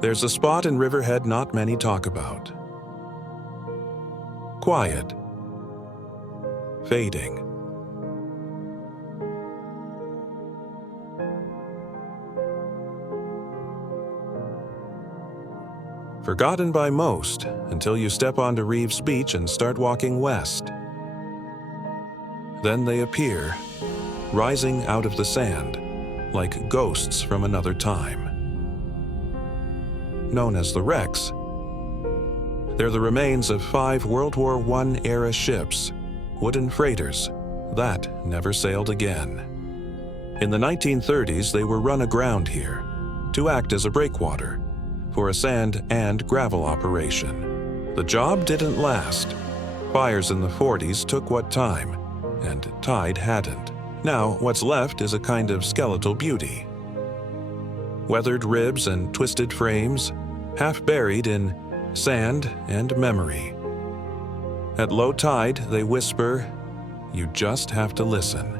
There's a spot in Riverhead not many talk about. Quiet. Fading. Forgotten by most until you step onto Reeves Beach and start walking west. Then they appear, rising out of the sand, like ghosts from another time. Known as the wrecks, they're the remains of 5 World War I-era ships, wooden freighters, that never sailed again. In the 1930s, they were run aground here to act as a breakwater for a sand and gravel operation. The job didn't last. Fires in the 40s took what time, and tide hadn't. Now, what's left is a kind of skeletal beauty. Weathered ribs and twisted frames, half buried in sand and memory. At low tide, they whisper, "You just have to listen."